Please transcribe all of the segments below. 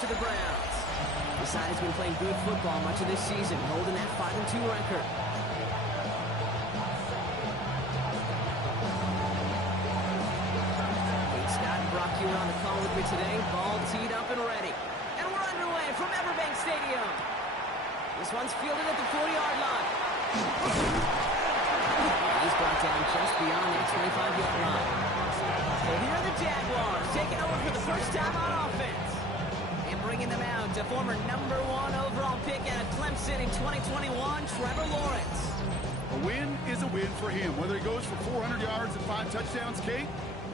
to the Browns. The side has been playing good football much of this season, holding that 5-2 record. Brock, you were on the call with me today. Ball teed up and ready. And we're underway from Everbank Stadium. This one's fielded at the 4-yard line. He's brought down just beyond that 25-yard line. So here are the Jaguars taking over for the first time on offense. And bringing them out to former #1 overall pick out of Clemson in 2021, Trevor Lawrence. A win is a win for him. Whether he goes for 400 yards and 5 touchdowns, Kate,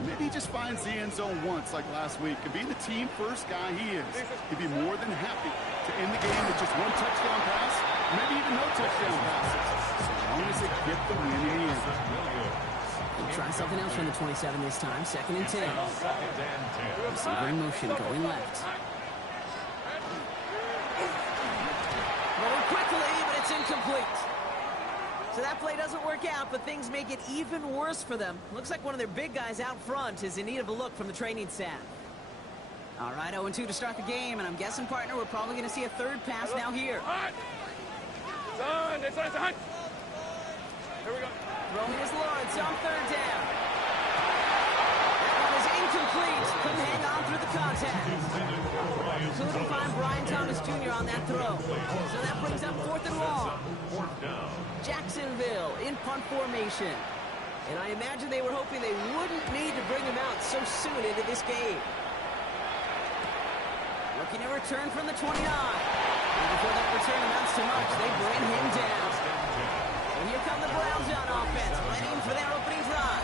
maybe he just finds the end zone once like last week. And being the team-first guy he is, he'd be more than happy to end the game with just 1 touchdown pass, maybe even no touchdown passes, so long as they get the win in the end. We'll try something else from the 27 this time. 2nd and 10. Receiver in motion, going left. Rolling quickly, but it's incomplete. So that play doesn't work out, but things make it even worse for them. Looks like one of their big guys out front is in need of a look from the training staff. All right, 0-2 to start the game, and I'm guessing, partner, we're probably going to see a third pass now here. It's on. Here we go. Throwing is Lawrence on 3rd down. That one is incomplete. Couldn't hang on through the contact. Couldn't find Brian Thomas Jr. on that throw. So that brings up 4th and long. Jacksonville in punt formation. And I imagine they were hoping they wouldn't need to bring him out so soon into this game. Looking to return from the 29. And before that return amounts to much, they bring him down. And here come the Browns on offense, waiting for their opening drive.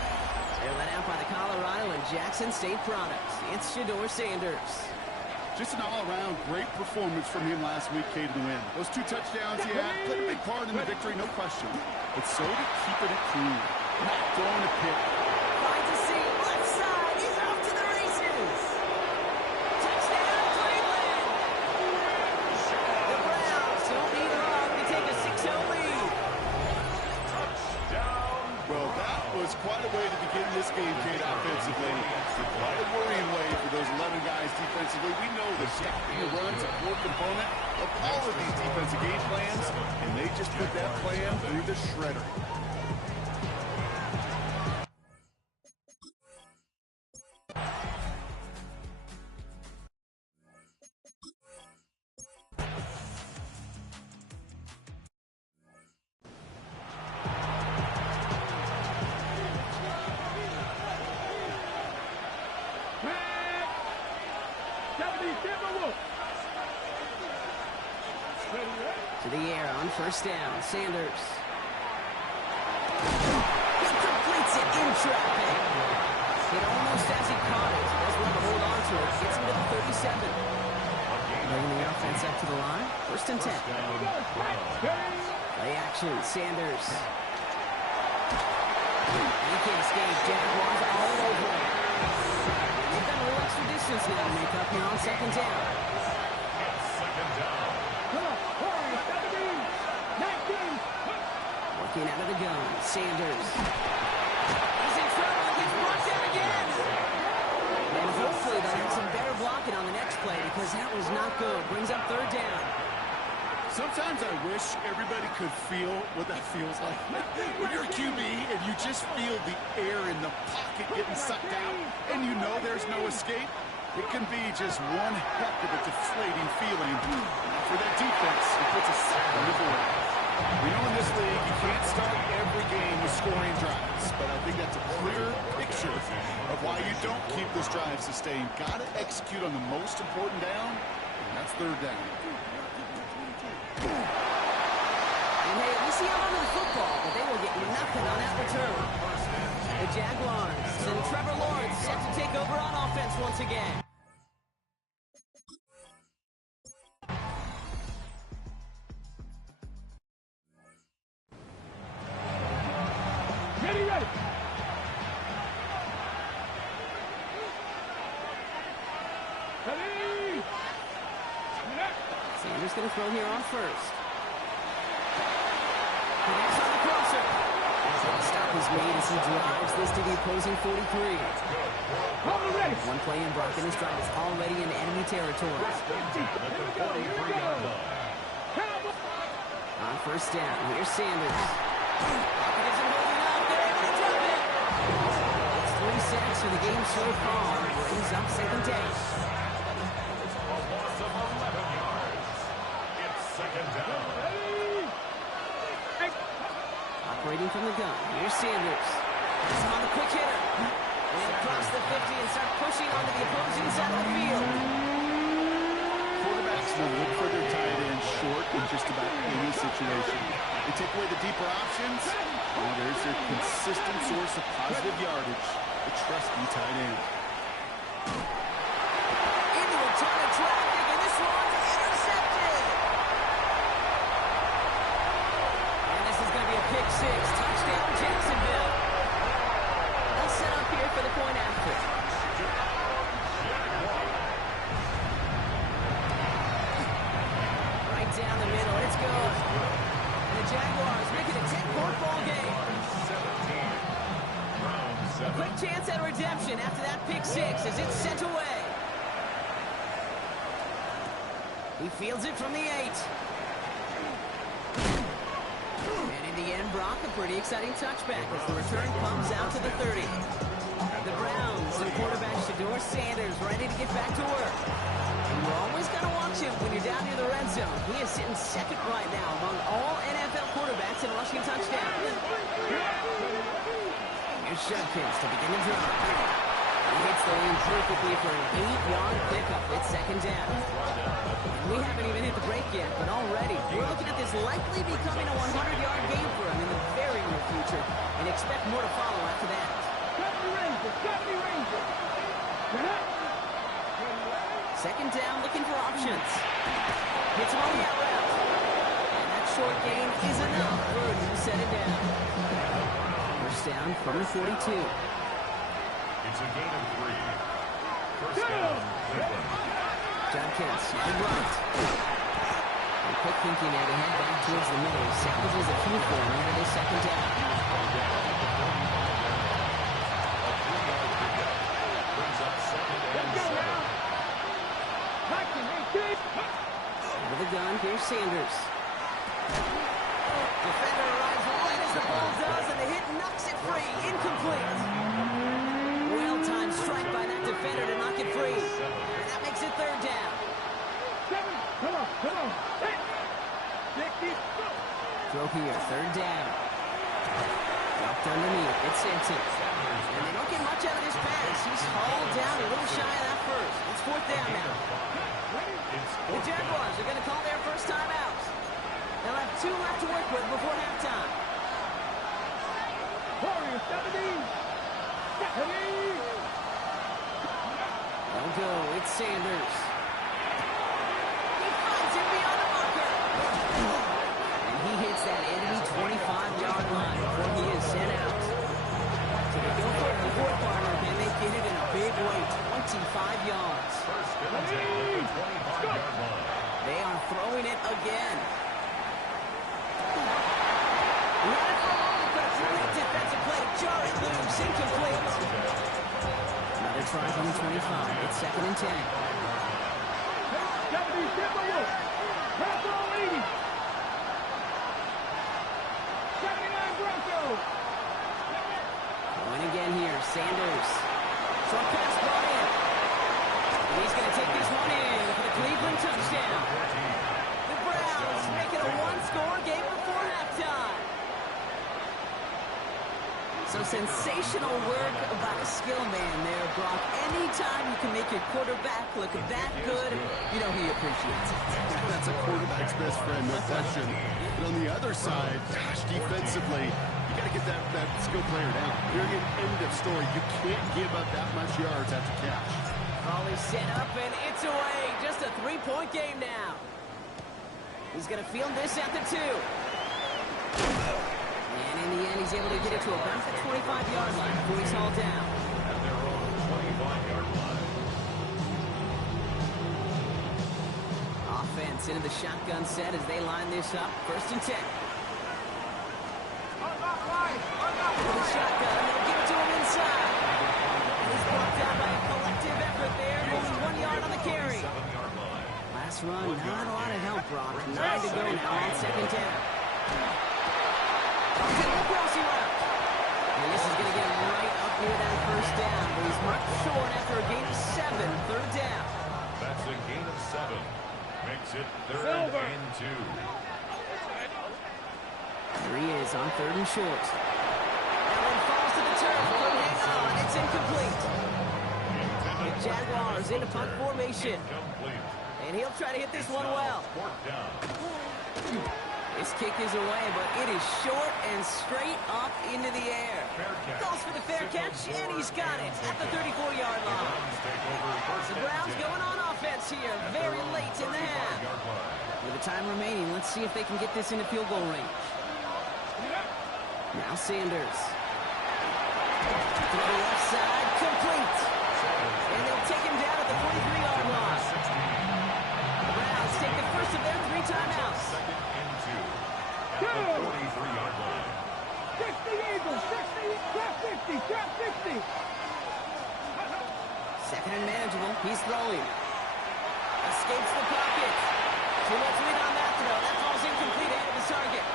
They're led out by the Colorado and Jackson State products. It's Shedeur Sanders. Just an all-around great performance from him last week, Kate, to win. Those 2 touchdowns, yeah, played a big part in the victory, no question. But so did keeping it clean, not throwing a pick. Finds a seam, left side, he's off to the races. Touchdown, Cleveland! The Browns don't need a run to take a 6-0 lead. Well, that was quite a way to begin this game, Kate, offensively. Quite a worrying way for those 11 guys defensively. We know the stopping the run's a core component of all of these defensive game plans, and they just put that plan through the shredder. To the air on 1st down, Sanders. He completes it in traffic. It almost as he caught it. Does want to hold on to it. Gets him to the 37. Bringing the offense up to the line. 1st and 10. Play action, Sanders. He can't escape. Jaguars all over him. They've got a little extra distance now to make up here on 2nd down. Working out of the gun, Sanders. He's in trouble and gets brought down again. And hopefully they'll have some better blocking on the next play because that was not good. Brings up 3rd down. Sometimes I wish everybody could feel what that feels like. When you're a QB and you just feel the air in the pocket getting sucked out and you know there's no escape, it can be just one heck of a deflating feeling. For that defense, it puts a sack on the board. We know in this league you can't start every game with scoring drives, but I think that's a clear picture of why you don't keep this drive sustained. Got to execute on the most important down, and that's 3rd down. And hey, at least he held on to the football, but they will get nothing on that return. The Jaguars and Trevor Lawrence set to take over on offense once again. Ready. Sanders going to throw here on 1st. Connects on the crosser. Stop stop is made as he drives this to the opposing 43. One play in, Brock, and his drive is already in enemy territory. On first down, here's Sanders. Brock isn't holding up. They're able to drop it. It's 3 sacks for the game so far. Brings up second down. Operating from the gun. Here's Sanders. He's on the quick hitter. And across the 50 and start pushing onto the opposing side of the field. Quarterbacks will look for their tight end short in just about any situation. They take away the deeper options. Oh, there's their consistent source of positive yardage. The trusty tight end. Into a ton of traffic, and this one's intercepted. And this is going to be a pick six. Touchdown, Jacksonville. All set up here for the point after. Right down the middle. It's good. And the Jaguars make it a 10-point ball game. A quick chance at redemption after that pick six as it's sent away. He fields it from the 8. And in the end, Brock, a pretty exciting touchback as the return comes out to the 30. The Browns and quarterback Shedeur Sanders ready to get back to work. And you're always going to watch him when you're down near the red zone. He is sitting second right now among all NFL quarterbacks in rushing touchdowns. Here's Judkins to begin the drive. He hits the lane perfectly for an 8-yard pickup. It's second down. And we haven't even hit the break yet, but already we're looking at this likely becoming a 100-yard game for him in the very near future, and expect more to follow after that. Second down, looking for options. Hits him on the out route. And that short gain is enough for him to set it down. First down from the 42. It's a gain of 3. First down, Cleveland. Judkins, good right. And quick thinking there to head back towards the middle. He salvages a few for him over this second down. Brings up second and 7. Over the gun, here's Sanders. Defender arrives right as the ball does, and the hit knocks it free. Incomplete. Well-timed strike by that defender to knock it free. And that makes it third down. Throw here, third down. Dropped underneath. It's Simpson. And they don't get much out of this pass. He's hauled down a little shy of that first. It's fourth down now. The Jaguars are going to call their first time out. They'll have 2 left to work with before halftime. They'll go. It's Sanders. He finds him beyond the marker. And he hits that enemy 25-yard line before he is sent out. So they go for it in the fourth quarter, and they get it in a big way, 25 yards. They are throwing it again. Let it for a moment, but a great defensive play. Jarring loose, incomplete. Another try from the 25. It's second and 10. Going again here, Sanders. Short pass brought in. And he's going to take this one in for the Cleveland touchdown. The Browns make it a one-score game before halftime. So sensational work by a skill man there, Brock. Anytime you can make your quarterback look that good, you know he appreciates it. That's a quarterback's best friend, no question. But on the other side, gosh, defensively, you got to get that skill player down. Period, end of story. You can't give up that much yards after catch. Volley set up, and it's away. Just a 3-point game now. He's going to field this at the 2. And in the end, he's able to get it to about the 25-yard line before he's hauled down. At their own 25-yard line. Offense into the shotgun set as they line this up. First and 10. With a shotgun, they'll give it to him inside. And he's brought down by a collective effort there, only 1 yard on the carry. Last run, not a lot of help, Brock. 9 to go now on second down. Crossing route. And this is going to get him right up near that first down, but he's marked short after a gain of 7, third down. That's a gain of 7. Makes it 3rd and 2. There he is on 3rd and short. That one falls to the turf. Couldn't hang on. It's incomplete. The Jaguars into punt formation. And he'll try to hit this one well. This kick is away, but it is short and straight up into the air. Goes for the fair catch, and he's got it at the 34-yard line. The Browns going on offense here very late in the half. With the time remaining, let's see if they can get this into field goal range. Now Sanders. To the left side, complete. And they'll take him down at the 43-yard line. The Browns take the first of their 3 timeouts. 2 at the 43-yard line. 60 Eagles, 60, trap 50. Second and manageable. He's throwing. Escapes the pocket. Too much lead on that throw. That falls incomplete ahead of his target.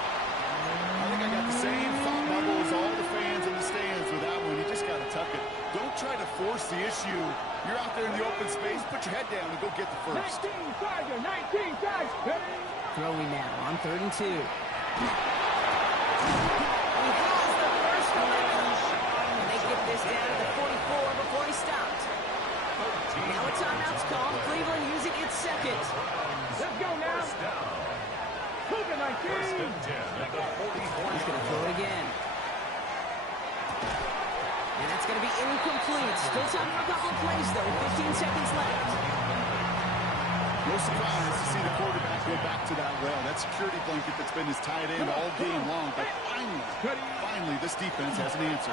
I think I got the same thought bubble as all the fans in the stands with that one. You just got to tuck it. Don't try to force the issue. You're out there in the open space. Put your head down and go get the first. 19 Charger. Throwing now on 3rd and 2. He has the first one. And they get this down to the 44 before he stopped. Now a timeout's called. Cleveland using its second. Let's go now. Cougar 19. He's going to throw it again. And that's going to be incomplete. Still time for a couple of plays, though. 15 seconds left. No surprise to see the quarterback go back to that well. That security blanket that's been his tight end all game long. But finally, this defense has an answer.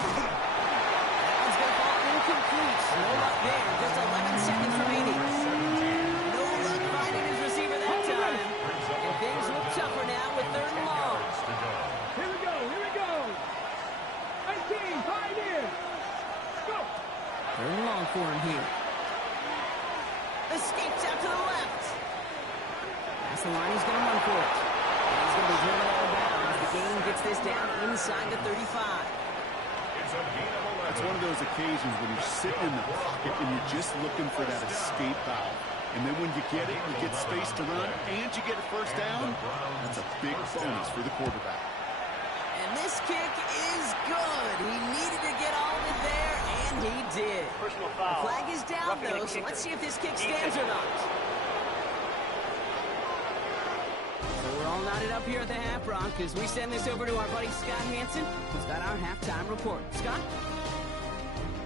That one's going to fall incomplete. No luck there. Just 11 seconds remaining. No luck finding his receiver that time. And things look tougher now with 3rd and long. Here we go. 19, Pioneer. Go. 3rd and long for him here. Escapes out to the left. That's the line. He's going to run for it. And he's going to be driven out of bounds. The game gets this down inside the 35. It's one of those occasions when you're sitting in the pocket and you're just looking for that escape valve. And then when you get it, you get space to run, and you get a first down, that's a big bonus for the quarterback. And this kick is good. He needed to get all of it there, and he did. Personal The foul. flag is down, though, so let's see if this kick stands or not. So we're all knotted up here at the half, Brock, as we send this over to our buddy Scott Hansen, who's got our halftime report. Scott?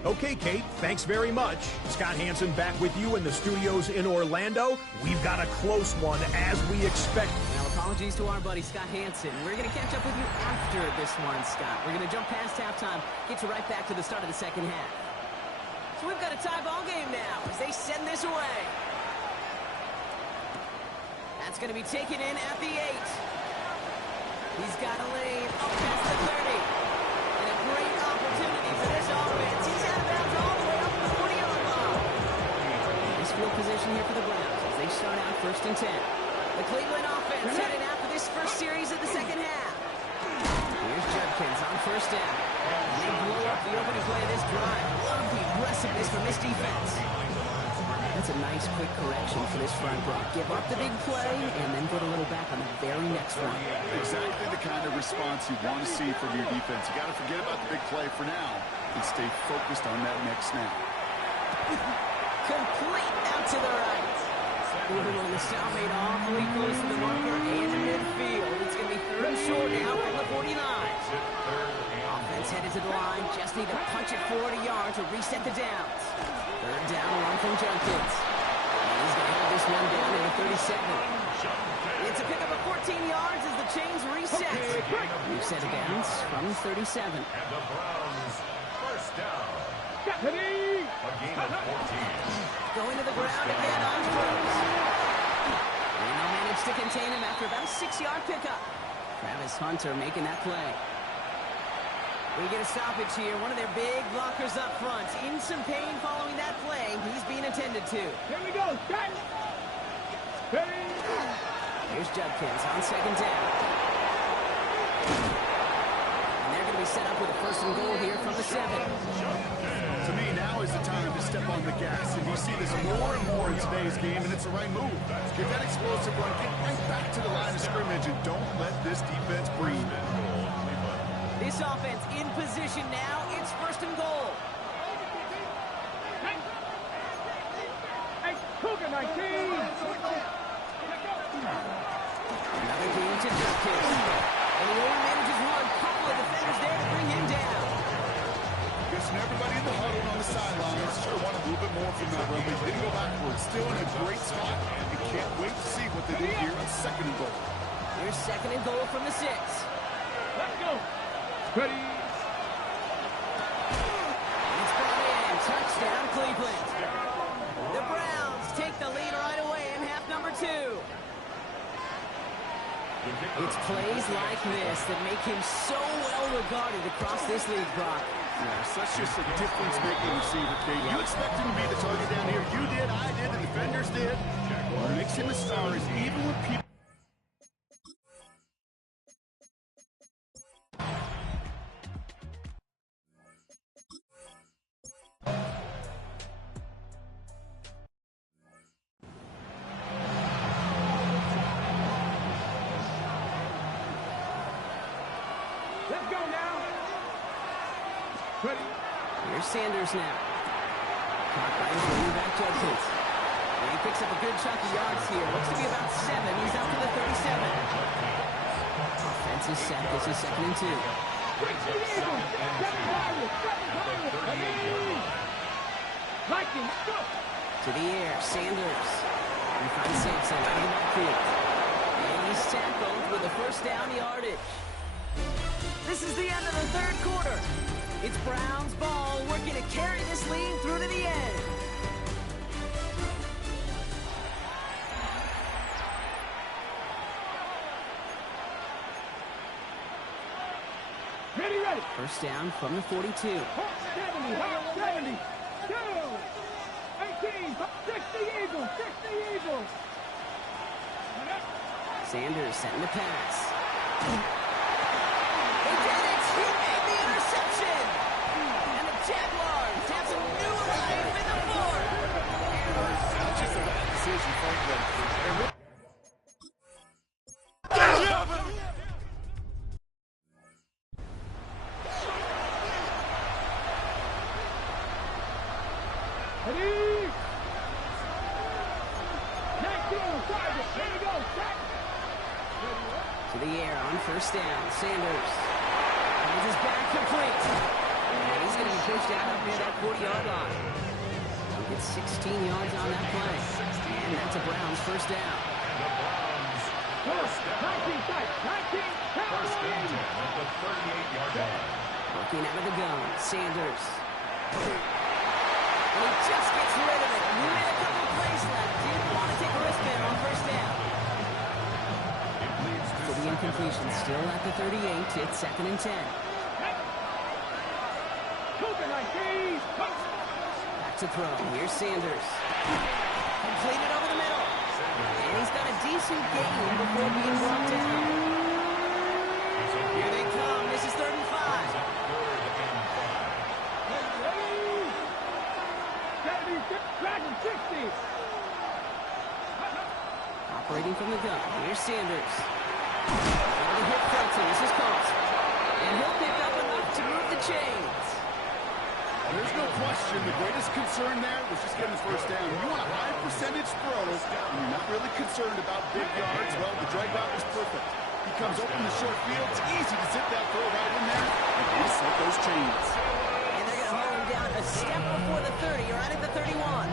Okay, Kate, thanks very much. Scott Hansen back with you in the studios in Orlando. We've got a close one, as we expected. Now, apologies to our buddy Scott Hansen. We're going to catch up with you after this one, Scott. We're going to jump past halftime, get you right back to the start of the second half. So we've got a tie ball game now as they send this away. That's going to be taken in at the 8. He's got a lane up past the 30. And a great opportunity for this offense. He's out of bounds all the way up to the 40-yard line. Nice field position here for the Browns as they start out 1st and 10. The Cleveland offense headed out for this first series of the second half. Here's Judkins on 1st down. And they blow up the opening play of this drive. Love the aggressiveness from this defense. That's a nice quick correction for this front block. Give up the big play and then put a little back on the very next one. Exactly the kind of response you want to see from your defense. You got to forget about the big play for now and stay focused on that next snap. Complete out to the right. Ooh, the stop made awfully close to the marker and in midfield. It's going to be 3rd and short now from the 49. Offense headed to the line. Just need to punch it 40 yards to reset the downs. 3rd down, run from Jenkins. And he's going to have this one down to the 37. It's a pickup of 14 yards as the chains reset. Reset the downs from 37. And the Browns, first down. A gain of 14. Going to the ground again on first. And they'll manage to contain him after about a 6-yard pickup. Travis Hunter making that play. We get a stoppage here. One of their big blockers up front. In some pain following that play. He's being attended to. Here we go. Cut. Ready. Here's Judkins on second down. And they're going to be set up with a first and goal here from the 7. To me, now is the time to step on the gas. And you see this more and more in today's game, and it's the right move. Get that explosive run. Get right back to the line of scrimmage, and don't let this defense breathe. This offense in position now. It's first and goal. Hey, Cougar 19. Another game to Judkins. And the only manages one. Couple of defenders there to bring him down. Guessing everybody in the huddle on the sidelines sure want a little bit more from that run. They didn't go backwards. Still in a great spot. And can't wait to see what they do here on second and goal. Here's second and goal from the 6. Let's go. Ready. It's brought in. Touchdown, Cleveland. The Browns take the lead right away in half number 2. It's plays like this that make him so well regarded across this league, Brock. Yes, that's just a difference-making receiver, Kate. You expect him to be the target down here. You did, I did, the defenders did. What makes him a star is even when people... Let's go now. Ready. Here's Sanders now. Caught by his running back, Judkins. And he picks up a good chunk of yards here. Looks to be about 7. He's up to the 37. Offense is set. This is second and 2. Vikings, go. To the air, Sanders. He finds Sampson out of the backfield. And he's tackled with a first down yardage. This is the end of the third quarter. It's Browns ball working to carry this lead through to the end. Ready, ready. First down from the 42. 70, 70, 2, 18, 60 Eagles, 60 Eagles. Sanders setting the pass. He did it! He made the interception! And the Jaguars have some new life in the fourth! Not just a bad decision, frankly. Ready? 19 on target. Here we go. Set. To the air on first down. Sanders. Finds his back complete. And he's going to be pushed out up near that 40-yard line. He gets 16 yards on that play. And that's a Browns first down. 19 tight. 19. First and 10 at the 38-yard line. Looking out of the gun. Sanders. And he just gets rid of it. He made a couple of plays left. Didn't want to take a risk there on first down. For the incompletion, still at the 38. It's second and 10. Cougar 19. Back to throw. Here's Sanders. Completed over the middle. And he's got a decent gain before being brought down. Here they come. This is 3rd and 5. 60. Operating from the gun. Here's Sanders. And the hit Felton. This is caught. And he'll pick up enough to move the chains. There's no question the greatest concern there was just getting the first down. You want a high percentage throw, and you're not really concerned about big yards. Well, the drag route was perfect. He comes open the short field. It's easy to zip that throw right in there and reset those chains. And they're going to haul him down a step before the 30, right at the 31.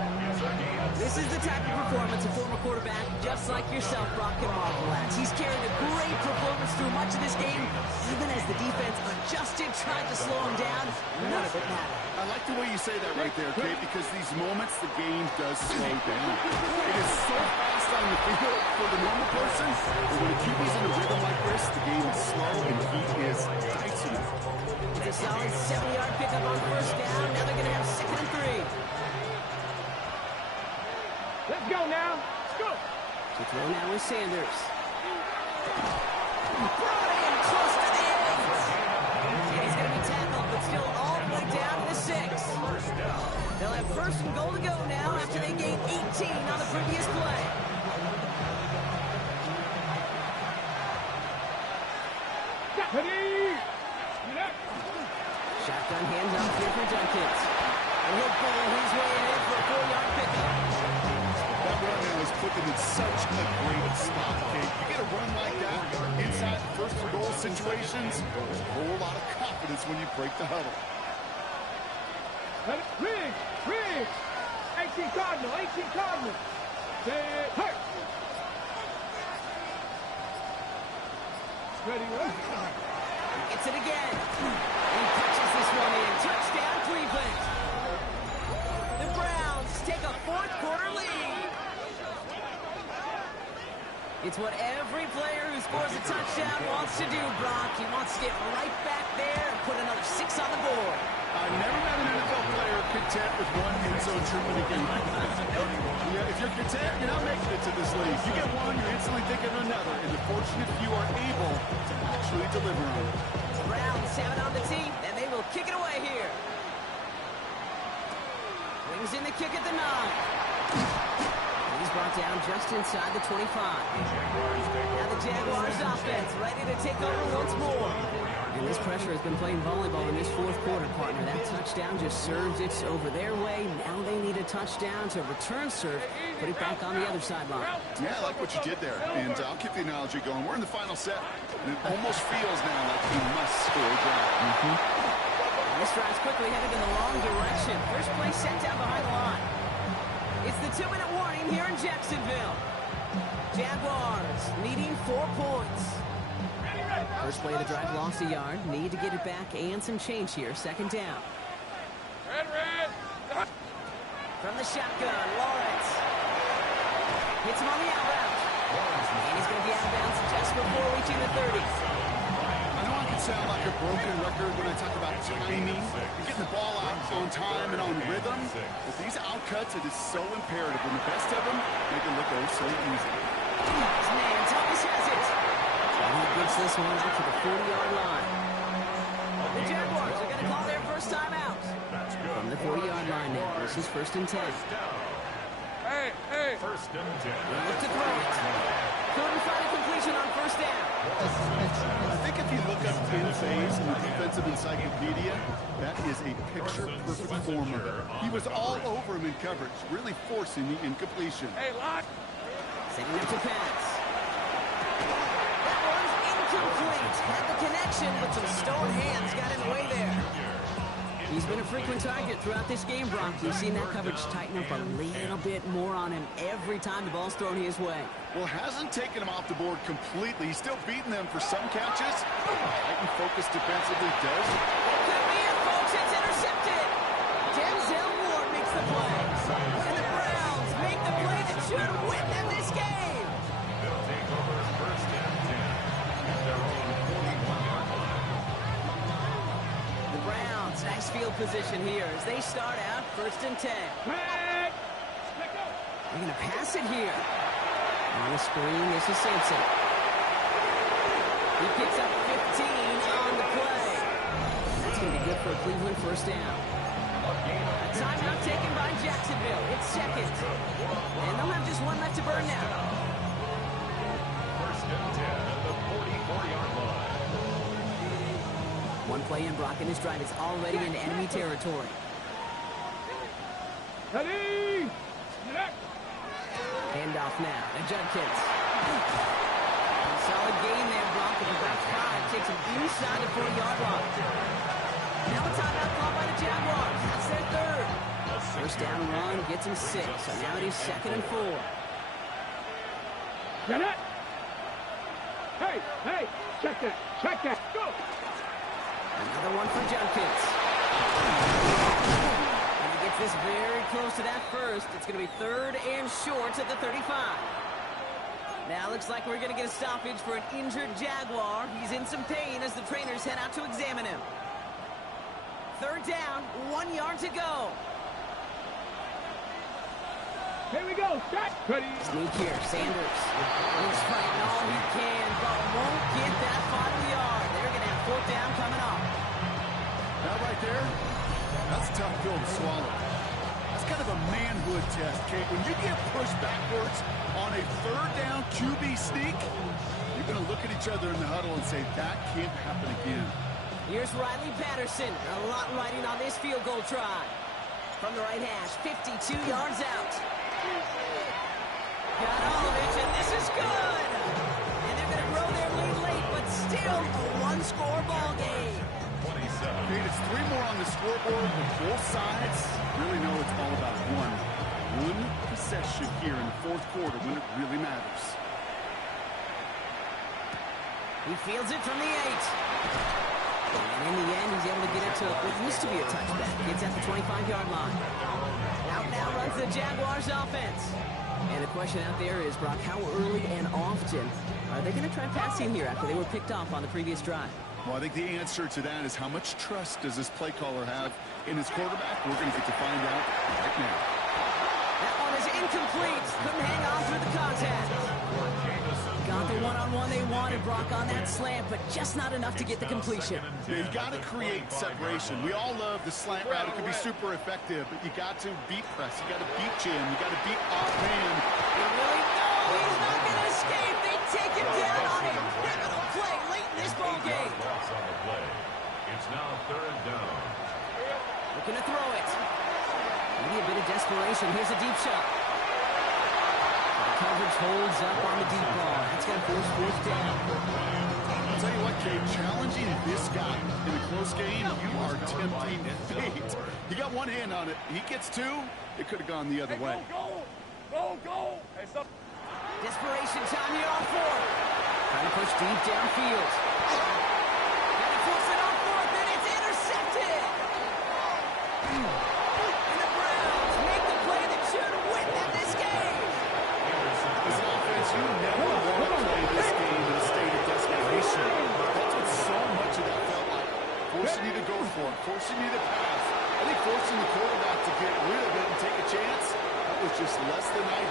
This is the type of performance a former quarterback, just like yourself, Brock, can marvel at. He's carried a great performance through much of this game, even as the defense adjusted, tried to slow him down. None of it mattered. I like the way you say that right there, Kate, because these moments, the game does slow down. It is so fast on the field for the normal person, but when a QB's in a rhythm like this, this. The game is slow, and he is dicing it. It's a solid 7-yard pickup on first down. Now they're going to have 2nd and 3. Let's go now. Let's go. To throw now is Sanders. Brought in close to the end. And he's going to be tackled, but still all the way down to the 6. They'll have 1st and goal to go now after they gained 18 on the previous play. Shotgun handoff here for Jenkins. And he'll ball his way in for a 4-yard pickup. That run now is put them in such a great spot, Kate. You get a run like that inside the 1st and goal situations, there's a whole lot of confidence when you break the huddle. Riggs! 18 Cardinal. Hey! Ready, Gets it again. And catches this one in. Touchdown, Cleveland. The Browns take a 4th quarter lead. It's what every player who scores a touchdown wants to do, Brock. He wants to get right back there and put another 6 on the board. I've never met an NFL player content with one end zone trip in a game. Yeah, if you're content, you're not making it to this league. You get one, you're instantly thinking of another, and the fortunate few are able to actually deliver on it. The Browns have it on the team, and they will kick it away here. Wings in the kick at the 9. He's brought down just inside the 25. Now the Jaguars offense ready to take over once more. And this pressure has been playing volleyball in this 4th quarter, partner. That touchdown just serves it over their way. Now they need a touchdown to return serve, put it back on the other sideline. Yeah, I like what you did there. And I'll keep the analogy going. We're in the final set. And it almost feels now like he must score a drive. And this drive's quickly headed in the wrong direction. First play set down behind the line. It's the 2-minute warning here in Jacksonville. Jaguars needing 4 points. First play of the drive lost a yard. Need to get it back and some change here. 2nd down. From the shotgun, Lawrence. Hits him on the out route. And he's going to be out of bounds just before reaching the 30. I know I can sound like a broken record when I talk about timing. You're getting the ball out on time and on rhythm. But these outcuts, it is so imperative. When the best of them make it look so easy. Man, Thomas has it. And he gets this one out to the 40-yard line. The Jaguars are going to call their first time out. From the 40-yard line now. This is 1st and 10. Hey! 1st and 10. Look to throw it. Couldn't find a completion on 1st down. I think if you look up in phase in the defensive encyclopedia, that is a picture-perfect form of it. He was all over him in coverage, really forcing the incompletion. Hey, lock! Setting up to pass. That one's incomplete. Had the connection, but some stone hands got in the way there. He's been a frequent target throughout this game, Brock. We've seen that coverage tighten up a little bit more on him every time the ball's thrown his way. Well, hasn't taken him off the board completely. He's still beating them for some catches. Titan focus defensively does. It could be it, folks. It's intercepted. Denzel Ward makes the play. And the Browns make the play that should win them this game. They'll take over 1st and 10 at their own 41-yard line. The Browns, nice field position here as they start out 1st and 10. Hey! Let go! They're going to pass it here. On the screen, this is Simpson. He picks up 15 on the play. That's going to be good for a Cleveland 1st down. A timeout taken by Jacksonville. It's 2nd. And they'll have just one left to burn now. 1st and 10 at the 44-yard line. One play in, Brock, and this drive is already into enemy territory. Ready! Handoff now to Judkins. Solid gain there, Brock, with about 5. Takes him inside the 40-yard line. Now a timeout called by the Jaguars. That's their 3rd. First down run gets him 6. So now it is 2nd and 4. Get it! Hey! Check that! Go! Another one for Judkins. And he gets this very close to that 1st. It's going to be 3rd and short at the 35. Now looks like we're going to get a stoppage for an injured Jaguar. He's in some pain as the trainers head out to examine him. Third down, 1 yard to go. Here we go. Shot. Ready. Sneak here, Sanders. He's fighting all he can, but won't get that final yard. They're going to have fourth down coming up. That right there, that's a tough pill to swallow. That's kind of a manhood test, Kate. When you get pushed backwards on a third down QB sneak, you're going to look at each other in the huddle and say, that can't happen again. Here's Riley Patterson. A lot riding on this field goal try. From the right hash, 52 yards out. Got all of it, and this is good. And they're going to grow their lead late, but still a one-score ball game. 27. Kate, it's 3 more on the scoreboard, but both sides really know it's all about one possession here in the fourth quarter when it really matters. He fields it from the 8. And in the end, he's able to get it to what used to be a touchback. Gets at the 25-yard line. Out now runs the Jaguars offense. And the question out there is, Brock, how early and often are they going to try passing here after they were picked off on the previous drive? Well, I think the answer to that is how much trust does this play caller have in his quarterback? We're going to get to find out right now. That one is incomplete. Couldn't hang on through the contact. Got the one-on-one they wanted, Brock, on that slant, but just not enough to get the completion. Yeah, you got to create separation. We all love the slant route. It can be super effective, but you got to beat press. You got to beat jam. You got to beat off man. Really? No, he's not going to escape. They take him down on a pivotal play late in this ball game. Loss on the play. It's now third down. Looking to throw it. Maybe a bit of desperation. Here's a deep shot. Coverage holds up on the deep ball. That's going to force fourth down. I'll tell you what, Kate, challenging this guy in a close game, you are tempting fate. He got one hand on it. He gets 2. It could have gone the other way. Go. Hey, stop. Desperation time here on 4. Trying to push deep downfield. Got to force it on 4th, and it's intercepted. And the Browns make the play that should win them this game. This offense, you never want to play this game in a state of desperation. That's what so much of that felt like. Forcing you to go for it, forcing you to pass. I think forcing the quarterback to get rid of it and take a chance, that was just less than ideal.